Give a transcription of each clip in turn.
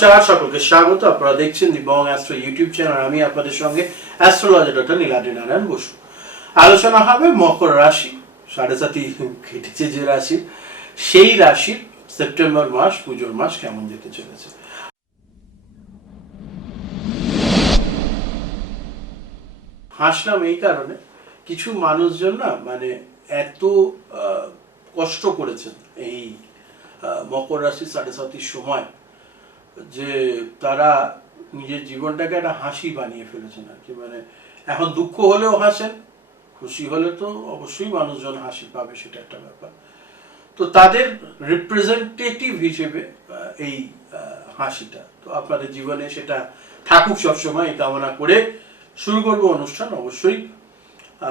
নমস্কার সকলকে স্বাগত। আপনারা দেখছেন the Bong Astro YouTube channel আমি আপনাদের সঙ্গে অ্যাস্ট্রোলজার ডক্টর নীলাদ্রি নারায়ণ বসু। আলোচনা হবে মকর রাশি। সাড়ে সাতি কেটেছে যে রাশি, সেই রাশির সেপ্টেম্বর মাস, পুজোর মাস কেমন যেতে চলেছে। হাসলাম এই কারণে, কিছু মানুষজন না মানে এত কষ্ট করেছেন এই মকর রাশি সাড়ে সাতির সময়। যে তারা নিজের জীবনটাকে একটা হাসি বানিয়ে ফেলেছেন আর কি। মানে এখন দুঃখ হলেও হাসেন, খুশি হলে তো অবশ্যই মানুষজন হাসি পাবে, সেটা একটা ব্যাপার। তো তাদের রিপ্রেজেন্টেটিভ হিসেবে এই হাসিটা, তো আপনাদের জীবনে সেটা থাকুক সবসময় কামনা করে শুরু করব অনুষ্ঠান অবশ্যই।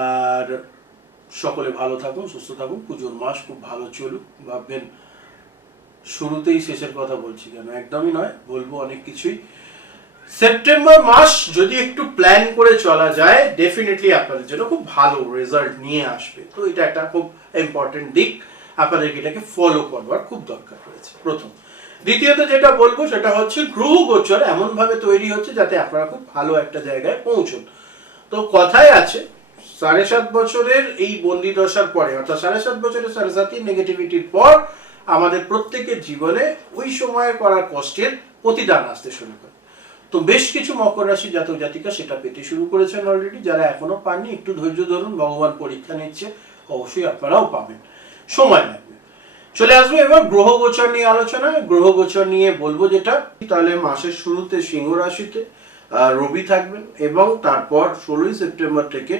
আর সকলে ভালো থাকুন, সুস্থ থাকুন, পুজোর মাস খুব ভালো চলুক, ভাববেন শুরুতেই শেষের কথা বলছি কেন? একদমই নয়, বলব অনেক কিছুই। সেপ্টেম্বর মাস যদি একটু প্ল্যান করে চলা যায় ডেফিনেটলি আপনাদের জন্য খুব ভালো রেজাল্ট নিয়ে আসবে। তো এটা একটা খুব ইম্পর্টেন্ট দিক। আপনাদেরকে এটাকে ফলো করবার খুব দরকার রয়েছে। প্রথম। দ্বিতীয়ত যেটা বলব, সেটা হচ্ছে গ্রহ গোচর এমন ভাবে তৈরি হচ্ছে যাতে আপনারা খুব ভালো একটা জায়গায় পৌঁছন। তো কথায় আছে, সাড়ে সাত বছরের এই বন্দি দশার পরে, অর্থাৎ সাড়ে সাত বছরের সাড়ে সাতই নেগেটিভিটির পর আমাদের প্রত্যেকের জীবনে ওই সময়ে করার কষ্টের প্রতিদান আসতে শুরু করে। তো বেশ কিছু মকর রাশি জাতক জাতিকা সেটা পেতে শুরু করেছেন অলরেডি যারা এখনও পাননি, একটু ধৈর্য ধরুন, ভগবান পরীক্ষা নিচ্ছে, অবশ্যই আপনারাও পাবেন। সময় লাগবে। চলে আসবে এবার গ্রহ গোচর নিয়ে আলোচনা গ্রহ গোচর নিয়ে বলব যেটা, তাহলে মাসের শুরুতে সিংহ রাশিতে রবি থাকবেন এবং তারপর ষোলোই সেপ্টেম্বর থেকে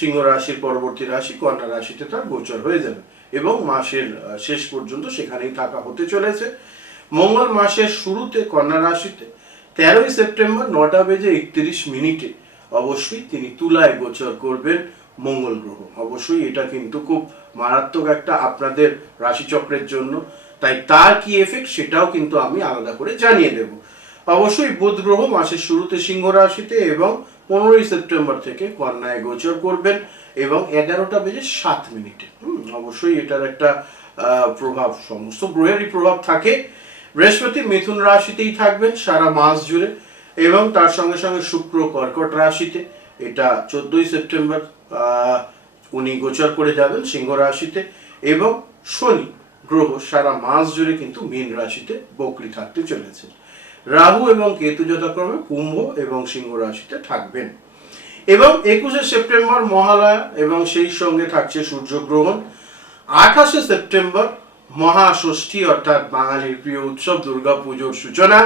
সিংহ রাশির পরবর্তী রাশি কন্যা রাশিতে তার গোচর হয়ে যাবে। এবং মাসের শেষ পর্যন্ত সেখানেই থাকা হতে চলেছে। মঙ্গল মাসের শুরুতে কন্যা রাশিতে তেরোই সেপ্টেম্বর নটা বেজে একত্রিশ মিনিটে অবশ্যই তিনি তুলায় গোচর করবেন মঙ্গল গ্রহ। অবশ্যই এটা কিন্তু খুব মারাত্মক একটা আপনাদের রাশিচক্রের জন্য। তাই তার কি এফেক্ট সেটাও কিন্তু আমি আলাদা করে জানিয়ে দেব। অবশ্যই বুধ গ্রহ মাসের শুরুতে সিংহ রাশিতে এবং পনেরোই সেপ্টেম্বর থেকে কন্যায় গোচর করবেন। এবং এগারোটা বেজে সাত মিনিটে। অবশ্যই এটার একটা প্রভাব, সমস্ত গ্রহেরই প্রভাব থাকে। বৃহস্পতি মিথুন রাশিতেই থাকবেন সারা মাস জুড়ে এবং তার সঙ্গে সঙ্গে শুক্র কর্কট রাশিতে। এটা চোদ্দই সেপ্টেম্বর উনি গোচর করে যাবেন সিংহ রাশিতে এবং শনি গ্রহ সারা মাস জুড়ে কিন্তু মীন রাশিতে বকরি থাকতে চলেছে। রাহু এবং কেতু যথাক্রমে কুম্ভ এবং সিংহ রাশিতে থাকবেন। এবং একুশে সেপ্টেম্বর মহালয়া এবং সেই সঙ্গে থাকছে সূর্যগ্রহণ। আঠাশে সেপ্টেম্বর মহাষষ্ঠী, অর্থাৎ বাঙালির প্রিয় উৎসব, দুর্গা পুজোর সূচনা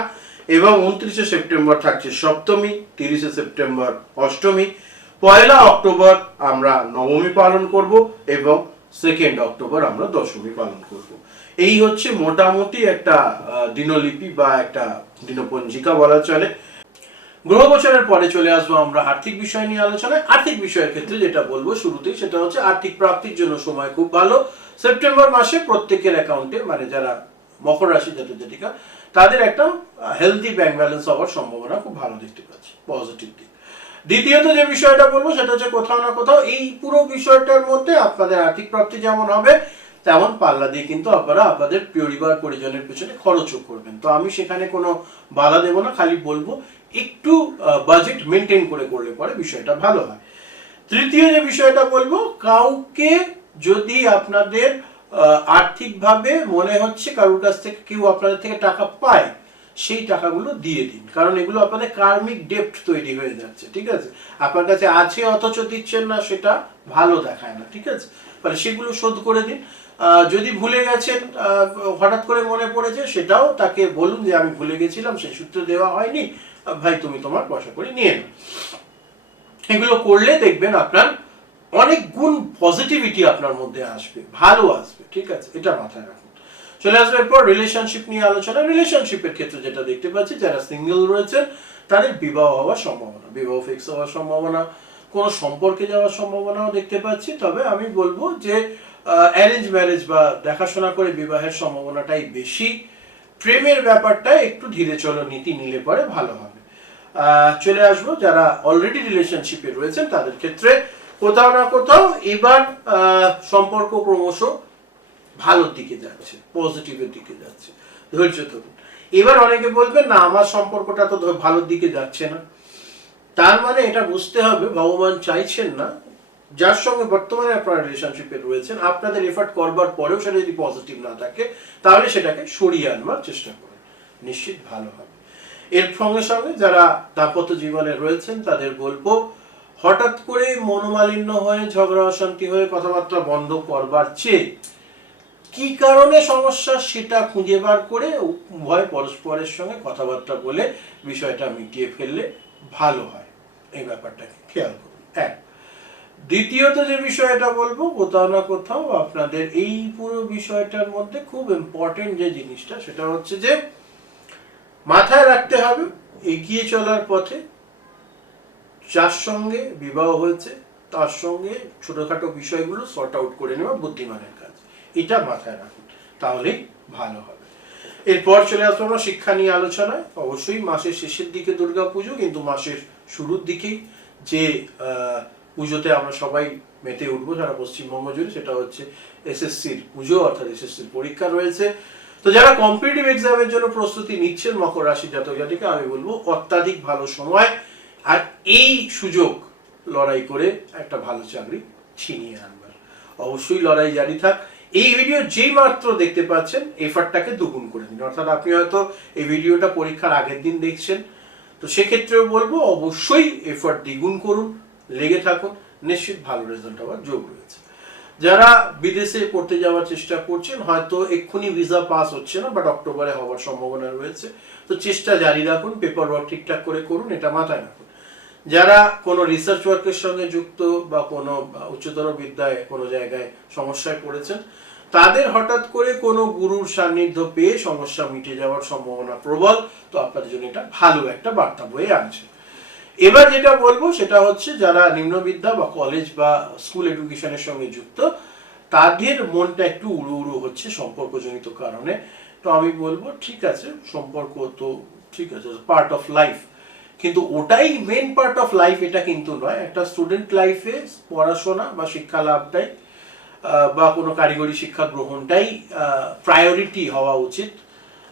এবং উনত্রিশে সেপ্টেম্বর থাকছে সপ্তমী, তিরিশে সেপ্টেম্বর অষ্টমী, পয়লা অক্টোবর আমরা নবমী পালন করব এবং সেকেন্ড অক্টোবর আমরা দশমী পালন করব। এই হচ্ছে মোটামুটি একটা দিনলিপি বা একটা দিনপঞ্জিকা বলা চলে। গ্রহ গোচরের পরে চলে আসব আমরা আর্থিক বিষয় নিয়ে আলোচনায়। আর্থিক বিষয়ের ক্ষেত্রে যেটা বলব শুরুতেই সেটা হচ্ছে আর্থিক প্রাপ্তির জন্য সময় খুব ভালো। সেপ্টেম্বর মাসে প্রত্যেকের অ্যাকাউন্টে মানে যারা মকর রাশি জাতক জাতিকা তাদের একটা হেলদি ব্যাংক ব্যালেন্স হওয়ার সম্ভাবনা খুব ভালো দেখতে পাচ্ছি পজিটিভ দিক। দ্বিতীয়ত যে বিষয়টা বলব সেটা হচ্ছে কোথাও না কোথাও এই পুরো বিষয়টার মধ্যে আপনাদের আর্থিক প্রাপ্তি যেমন হবে, তেমন পাল্লা দিয়ে কিন্তু আপনারা আপনাদের পরিবার পরিজনের পেছনে খরচও করবেন। তো আমি সেখানে কোনো বাধা দেবো না, খালি বলব একটু বাজেট মেনটেন করে করলে পরে বিষয়টা ভালো হয়। তৃতীয় যে বিষয়টা বলব, কাউকে যদি আপনাদের আর্থিকভাবে মনে হচ্ছে কারোর কাছ থেকে কেউ আপনাদের থেকে টাকা পায়, সেই টাকাগুলো দিয়ে দিন। কারণ এগুলো আপনাদের কার্মিক ডেপ্ট তৈরি হয়ে যাচ্ছে, ঠিক আছে? আপনার কাছে আছে অথচ দিচ্ছেন না, সেটা ভালো দেখায় না, ঠিক আছে? তাহলে সেগুলো শোধ করে দিন। যদি ভুলে গেছেন হঠাৎ করে মনে পড়েছে, সেটাও তাকে বলুন যে আমি ভুলে গেছিলাম সেই সূত্রে দেওয়া হয়নি। ভাই, তুমি তোমার পয়সা করে নিয়ে নাও। এগুলো করলে দেখবেন আপনার অনেক গুণ পজিটিভিটি আপনার মধ্যে আসবে, ভালো আসবে, ঠিক আছে? এটা মাথায় রাখুন। চলে আসবে এরপর রিলেশনশিপ নিয়ে আলোচনা। রিলেশনশিপের ক্ষেত্রে যেটা দেখতে পাচ্ছি, যারা সিঙ্গেল রয়েছেন, তাদের বিবাহ হওয়ার সম্ভাবনা, বিবাহ ফিক্স হওয়ার সম্ভাবনা, কোনো সম্পর্কে যাওয়ার সম্ভাবনাও দেখতে পাচ্ছি। তবে আমি বলব যে অ্যারেঞ্জ ম্যারেজ বা দেখাশোনা করে বিবাহের সম্ভাবনাটাই বেশি। প্রেমের ব্যাপারটা একটু ধীরে চলো, নীতি নিলে পরে ভালো হবে। চলে আসব, যারা অলরেডি রিলেশনশিপে রয়েছেন, তাদের ক্ষেত্রে কোথাও না কোথাও এবার সম্পর্ক ক্রমশ ভালোর দিকে যাচ্ছে পজিটিভের দিকে যাচ্ছে। ধৈর্য ধরুন। এবার অনেকে বলবেন, না, আমার সম্পর্কটা তো ভালোর দিকে যাচ্ছে না। তার মানে এটা বুঝতে হবে, ভগবান চাইছেন না যার সঙ্গে বর্তমানে আপনারা রিলেশনশিপে রয়েছেন, আপনাদের এফার্ট করবার পরেও সেটা যদি পজিটিভ না থাকে, তাহলে সেটাকে সরিয়ে আনবার চেষ্টা করুন। নিশ্চিত ভালো হবে। এর সঙ্গে সঙ্গে যারা দাম্পত্য জীবনে রয়েছেন, তাদের বলব, হঠাৎ করে মনোমালিন্য হয়ে, ঝগড়া, অশান্তি হয়ে কথাবার্তা বন্ধ করবার চেয়ে, কি কারণে সমস্যা সেটা খুঁজে বার করে উভয় পরস্পরের সঙ্গে কথাবার্তা বলে বিষয়টা মিটিয়ে ফেললে ভালো হয়। এই ব্যাপারটাকে খেয়াল করুন। এক। দ্বিতীয়ত যে বিষয়টা বলব, কোথাও না কোথাও আপনাদের এই পুরো বিষয়টার মধ্যে খুব ইম্পর্টেন্ট যে জিনিসটা, সেটা হচ্ছে যে মাথায় রাখতে হবে, এগিয়ে চলার পথে। যার সঙ্গে বিবাহ হয়েছে, তার সঙ্গে ছোটখাটো বিষয়গুলো সর্ট আউট করে নেওয়া বুদ্ধিমানের কাজ। এটা মাথায় রাখুন, তাহলেই ভালো হবে। এরপর চলে আসব আমরা শিক্ষা নিয়ে আলোচনায়। অবশ্যই মাসের শেষের দিকে দুর্গা পুজো কিন্তু মাসের শুরুর দিকেই যে পুজোতে আমরা সবাই মেতে উঠবো, সারা পশ্চিমবঙ্গ জুড়ে। সেটা হচ্ছে এসএসসির পুজো, অর্থাৎ এসএসসির পরীক্ষা রয়েছে। তো যারা কম্পিটিটিভ এক্সামের জন্য প্রস্তুতি নিচ্ছেন মকর রাশি জাতক জাতিকা, আমি বলব অত্যাধিক ভালো সময় আর এই সুযোগ লড়াই করে একটা ভালো চাকরি ছিনিয়ে আনবার। অবশ্যই লড়াই জারি থাক। এই ভিডিও যেই মাত্র দেখতে পাচ্ছেন এফার্টটাকে দুগুণ করে দিন। অর্থাৎ আপনি হয়তো এই ভিডিওটা পরীক্ষার আগের দিন দেখছেন। তো সেক্ষেত্রেও বলব অবশ্যই এফার্ট দ্বিগুণ করুন। লেগে থাকুন, নিশ্চিত ভালো রেজাল্ট হওয়ার যোগ রয়েছে। যারা বিদেশে পড়তে যাওয়ার চেষ্টা করছেন, হয়তো এক্ষুনি ভিসা পাস হচ্ছে না বাট অক্টোবরে হওয়ার সম্ভাবনা রয়েছে। তো চেষ্টা জারি রাখুন পেপার ওয়ার্ক ঠিকঠাক করে করুন, এটা মাথায় রাখুন। যারা কোনো রিসার্চ ওয়ার্কের সঙ্গে যুক্ত বা কোনো উচ্চতর বিদ্যায় কোনো জায়গায় সমস্যায় পড়েছেন, তাদের হঠাৎ করে কোনো গুরুর সান্নিধ্য পেয়ে সমস্যা মিটে যাওয়ার সম্ভাবনা প্রবল, তো আপনাদের জন্য এটা ভালো একটা বার্তা বয়ে আনছে। এবার যেটা বলব সেটা হচ্ছে যারা নিম্নবিদ্যা বা কলেজ বা স্কুল এডুকেশনের সঙ্গে যুক্ত, তাদের মনটা একটু উড়ু উড়ু হচ্ছে সম্পর্কজনিত কারণে। তো আমি বলব, ঠিক আছে, সম্পর্ক তো ঠিক আছে পার্ট অফ লাইফ কিন্তু ওটাই মেন পার্ট অফ লাইফ এটা কিন্তু নয়। একটা স্টুডেন্ট লাইফে পড়াশোনা বা শিক্ষা লাভটাই বা কোনো কারিগরি শিক্ষা গ্রহণটাই প্রায়োরিটি হওয়া উচিত।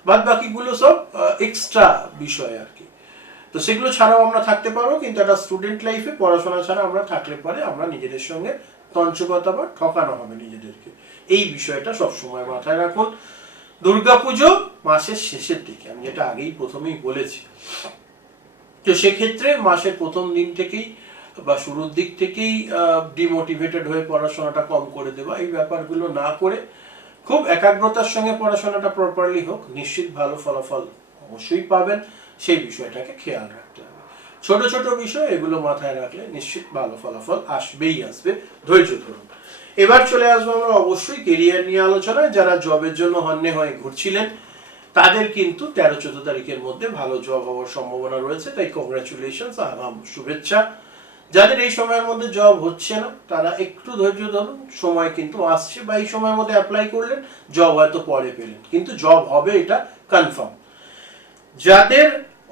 বাদ বাকিগুলো সব এক্সট্রা বিষয় আর কি। তো সেগুলো ছাড়াও আমরা থাকতে পারব, কিন্তু একটা স্টুডেন্ট লাইফে পড়াশোনা ছাড়া আমরা থাকলে পরে আমরা নিজেদের সঙ্গে তঞ্চকতা বা ঠকানো হবে নিজেদেরকে। এই বিষয়টা সবসময় মাথায় রাখুন। দুর্গাপুজো মাসের শেষের দিকে, আমি যেটা আগেই প্রথমেই বলেছি। তো সেক্ষেত্রে মাসের প্রথম দিন থেকেই বা শুরুর দিক থেকেই ডিমোটিভেটেড হয়ে পড়াশোনাটা কম করে দেওয়া, এই ব্যাপারগুলো না করে খুব একাগ্রতার সঙ্গে পড়াশোনাটা প্রপারলি হোক, নিশ্চিত ভালো ফলাফল অবশ্যই পাবেন। সেই বিষয়টাকে খেয়াল রাখতে হবে। ছোট ছোট বিষয়, এগুলো মাথায় রাখলে নিশ্চিত ভালো ফলাফল আসবেই আসবে। ধৈর্য ধরুন। এবার চলে আসব আমরা অবশ্যই কেরিয়ার নিয়ে আলোচনায়। যারা জবের জন্য হন্যে হয়ে ঘুরছিলেন, তাদের কিন্তু তেরো, চোদ্দ তারিখের মধ্যে ভালো জব হওয়ার সম্ভাবনা রয়েছে। তাই কংগ্রাচুলেশন আগাম শুভেচ্ছা। যাদের এই সময়ের মধ্যে জব হচ্ছে না, তারা একটু ধৈর্য ধরুন। সময় কিন্তু আসছে বা এই সময়ের মধ্যে অ্যাপ্লাই করলেন জব হয়তো পরে পেলেন। কিন্তু জব হবে এটা কনফার্ম যাদের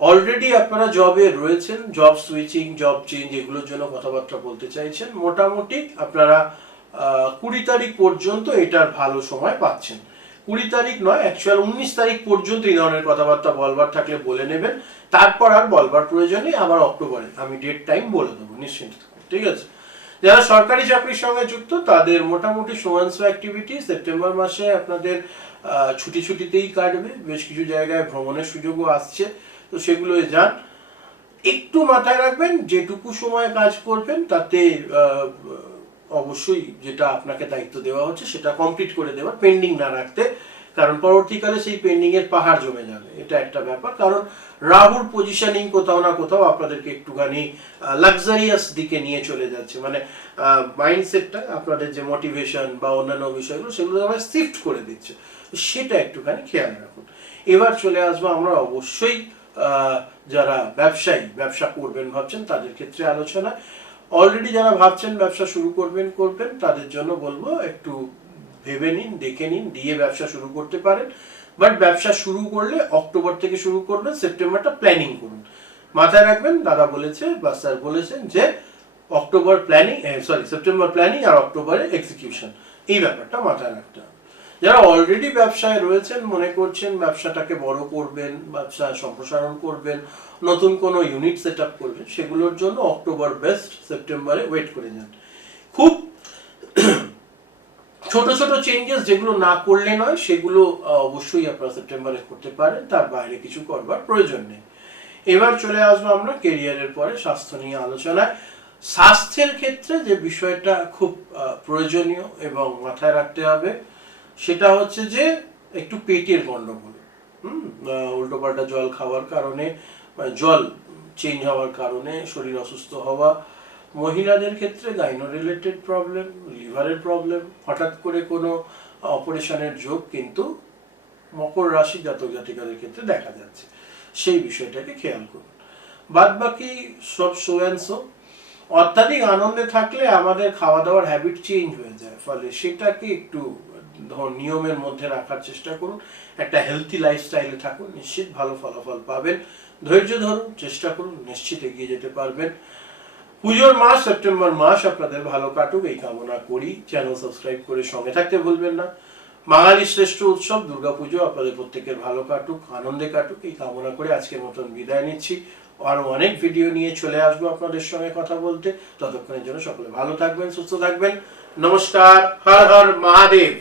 অলরেডি আপনারা জবে রয়েছেন জব সুইচিং জব চেঞ্জ এগুলোর জন্য কথাবার্তা বলতে চাইছেন, মোটামুটি আপনারা কুড়ি তারিখ পর্যন্ত এটার ভালো সময় পাচ্ছেন। কুড়ি তারিখ নয় অ্যাকচুয়াল উনিশ তারিখ পর্যন্ত এই ধরনের কথাবার্তা বলবার থাকলে বলে নেবেন। তারপর আর বলবার প্রয়োজন আবার অক্টোবরে। আমি ডেট টাইম বলে দেবো, নিশ্চিন্ত ঠিক আছে? যারা সরকারি চাকরির সঙ্গে যুক্ত, তাদের মোটামুটি সোয়ান্স অ্যাক্টিভিটি সেপ্টেম্বর মাসে আপনাদের ছুটি ছুটিতেই কাটবে। বেশ কিছু জায়গায় ভ্রমণের সুযোগও আসছে। তো সেগুলোয় যান। একটু মাথায় রাখবেন, যেটুকু সময় কাজ করবেন, তাতে অবশ্যই যেটা আপনাকে দায়িত্ব দেওয়া হচ্ছে, সেটা কমপ্লিট করে দেওয়া পেন্ডিং না রাখতে। কারণ পরবর্তীকালে সেই পেন্ডিং এর পাহাড় জমে যাবে। এটা একটা ব্যাপার। কারণ রাহুর পজিশনিং কোথাও না কোথাও আপনাদেরকে একটুখানি লাক্সারিয়াস দিকে নিয়ে চলে যাচ্ছে। মানে মাইন্ডসেটটা আপনাদের যে মোটিভেশন বা অন্যান্য বিষয়গুলো, সেগুলো আমরা শিফট করে দিচ্ছে। সেটা একটুখানি খেয়াল রাখুন। এবার চলে আসব আমরা অবশ্যই যারা ব্যবসায়ী, ব্যবসা করবেন ভাবছেন, তাদের ক্ষেত্রে আলোচনা অলরেডি যারা ভাবছেন ব্যবসা শুরু করবেন করবেন, তাদের জন্য বলব একটু ভেবে নিন, দেখে নিন, দিয়ে ব্যবসা শুরু করতে পারেন। বাট ব্যবসা শুরু করলে অক্টোবর থেকে শুরু করবেন, সেপ্টেম্বরটা প্ল্যানিং করুন। মাথায় রাখবেন, দাদা বলেছে বা স্যার বলেছেন যে October planning sorry September planning আর অক্টোবরে এক্সিকিউশন এই ব্যাপারটা মাথায় রাখতে হবে। যারা অলরেডি ব্যবসায় রয়েছেন, মনে করছেন ব্যবসাটাকে বড় করবেন, ব্যবসা সম্প্রসারণ করবেন, নতুন কোনো ইউনিট সেট আপ করবেন, সেগুলোর জন্য অক্টোবর বেস্ট সেপ্টেম্বরে ওয়েট করে যান। খুব ছোট ছোট চেঞ্জেস যেগুলো না করলে নয়, সেগুলো অবশ্যই আপনারা সেপ্টেম্বরে করতে পারেন। তার বাইরে কিছু করবার প্রয়োজন নেই। এবার চলে আসব আমরা কেরিয়ারের পরে স্বাস্থ্য নিয়ে আলোচনায়। স্বাস্থ্যের ক্ষেত্রে যে বিষয়টা খুব প্রয়োজনীয় এবং মাথায় রাখতে হবে, সেটা হচ্ছে যে একটু পেটের গন্ডগোল। হুম উল্টোপাল্টা জল খাওয়ার কারণে জল চেঞ্জ হওয়ার কারণে শরীর অসুস্থ হওয়া মহিলাদের ক্ষেত্রে গাইনো রিলেটেড প্রবলেম লিভারের প্রবলেম হঠাৎ করে কোনো অপারেশনের যোগ কিন্তু মকর রাশি জাতক জাতিকাদের ক্ষেত্রে দেখা যাচ্ছে। সেই বিষয়টাকে খেয়াল করুন। বাদ বাকি সব শো অত্যাধিক আনন্দে থাকলে আমাদের খাওয়া দাওয়ার হ্যাবিট চেঞ্জ হয়ে যায়। ফলে সেটাকে একটু নিয়মের মধ্যে রাখার চেষ্টা করুন। একটা হেলথি লাইফস্টাইলে থাকুন। নিশ্চিত ভালো ফলাফল পাবেন। ধৈর্য ধরুন। চেষ্টা করুন। নিশ্চিত এগিয়ে যেতে পারবেন। পুজোর মাস, সেপ্টেম্বর মাস, আপনাদের ভালো কাটুক, এই কামনা করি। চ্যানেল সাবস্ক্রাইব করে সঙ্গে থাকতে ভুলবেন না। বাঙালি শ্রেষ্ঠ উৎসব, দুর্গাপুজো, আপনাদের প্রত্যেকের ভালো কাটুক, আনন্দে কাটুক, এই কামনা করে আজকের মতন বিদায় নিচ্ছি। আরও অনেক ভিডিও নিয়ে চলে আসব আপনাদের সঙ্গে কথা বলতে। ততক্ষণের জন্য সকলে ভালো থাকবেন, সুস্থ থাকবেন। নমস্কার, হর হর মহাদেব।